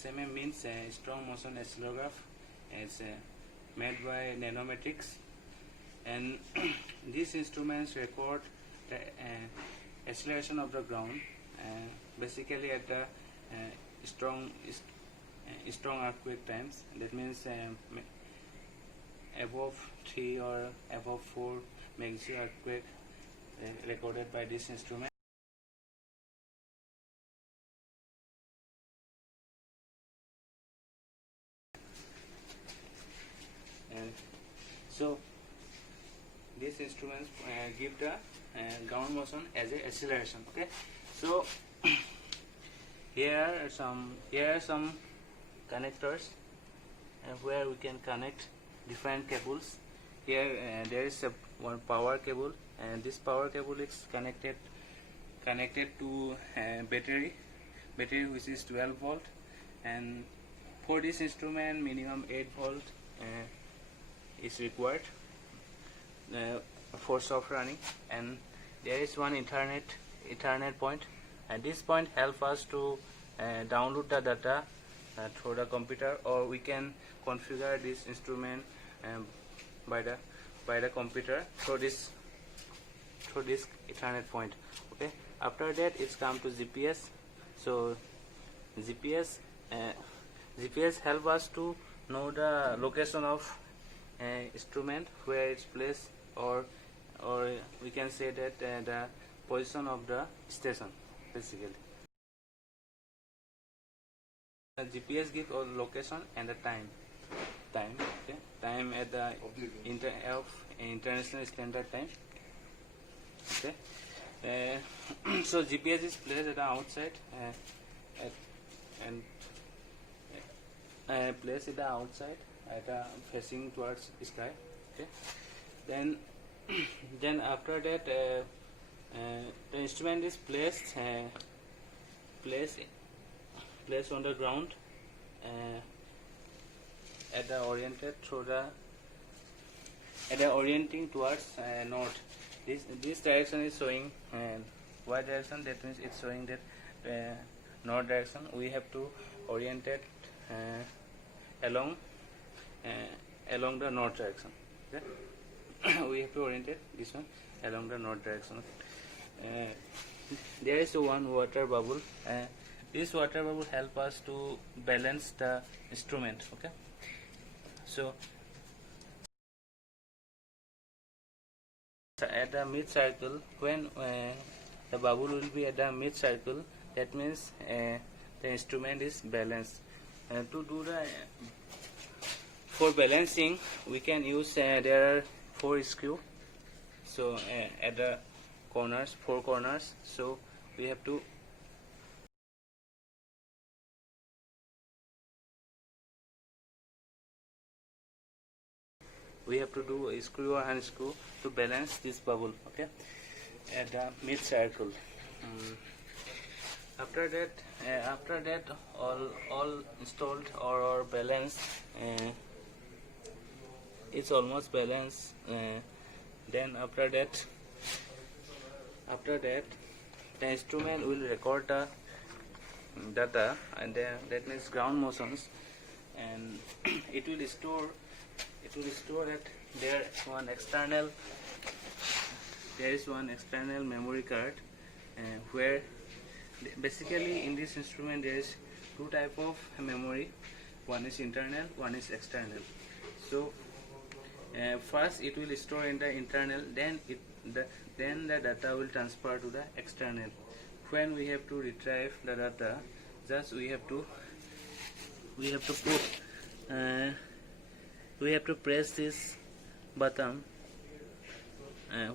SMM means strong motion oscillograph. It's made by Nanometrics, and these instruments record the acceleration of the ground, basically at the strong earthquake times. That means above 3 or above 4 magnitude earthquake recorded by this instrument. So these instruments give the ground motion as a acceleration. Okay, so here are some connectors where we can connect different cables. Here there is one power cable, and this power cable is connected to battery which is 12 volt, and for this instrument minimum 8 volt is required for soft running. And there is one Ethernet point, and this point help us to download the data through the computer, or we can configure this instrument by the computer through this Ethernet point. Okay, after that it's come to GPS. So GPS help us to know the location of instrument, where it's placed, or we can say that the position of the station, basically. The GPS gives all location and the time. Okay, time at the international standard time. Okay, so GPS is placed at the outside place it outside facing towards sky. Okay, then after that the instrument is placed on the ground at the orienting towards north. This direction is showing y direction. That means it's showing that north direction. We have to orient it along the north direction. Okay? We have to orient it this one along the north direction. There is one water bubble. This water bubble help us to balance the instrument. Okay, so at the mid circle, when the bubble will be at the mid circle, that means the instrument is balanced. To do for balancing, we can use there are 4 screws. So at the corners, 4 corners. So we have to do a screw or unscrew to balance this bubble. Okay, at the mid circle. After that all installed or balanced. It's almost balanced. Then after that the instrument will record the data, and that means ground motions, and it will store that there is one external memory card, where basically in this instrument there is 2 type of memory. One is internal, one is external. So first it will store in the internal, then the data will transfer to the external. When we have to retrieve the data, just we have to press this button.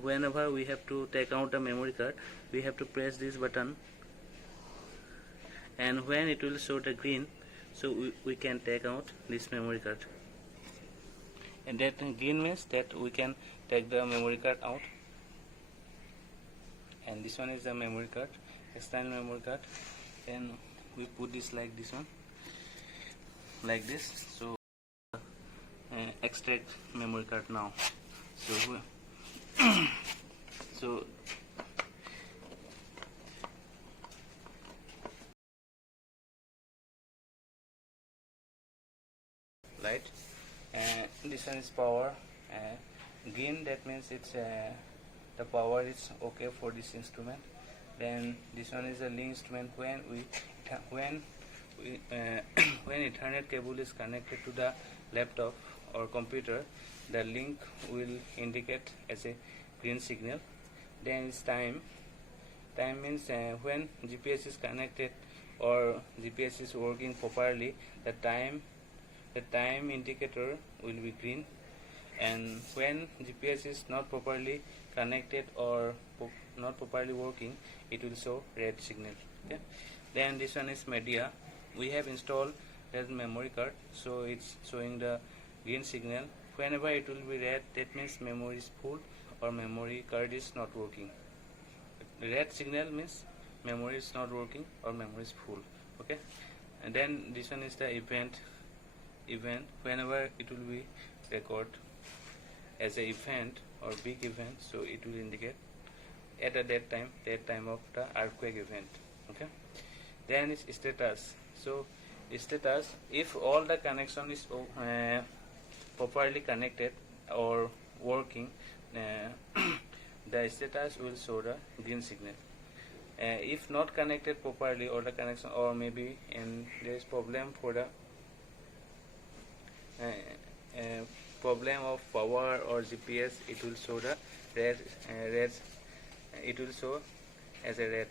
Whenever we have to take out the memory card, we have to press this button, and when it will show the green, so we can take out this memory card, and that green means that we can take the memory card out. And this one is the memory card, external memory card. Then we put this like this one, like this. So extract memory card now. So applied. This one is power. Green, that means it's the power is okay for this instrument. Then this one is a link instrument. When when Ethernet cable is connected to the laptop or computer, the link will indicate as a green signal. Then it's time. Time means when GPS is connected or GPS is working properly, the time indicator will be green. And when GPS is not properly connected or not properly working, it will show red signal. Okay. Then this one is media. We have installed that memory card, so it's showing the green signal. Whenever it will be red, that means memory is full or memory card is not working. Red signal means memory is not working or memory is full. Okay. And then this one is the event. Whenever it will be record as a event or big event, so it will indicate at that time of the earthquake event. Okay. Then is status. So status, if all the connection is properly connected or working, the status will show the green signal. If not connected properly, or the connection, or maybe there is problem for the problem of power or GPS, it will show the red. It will show as a red.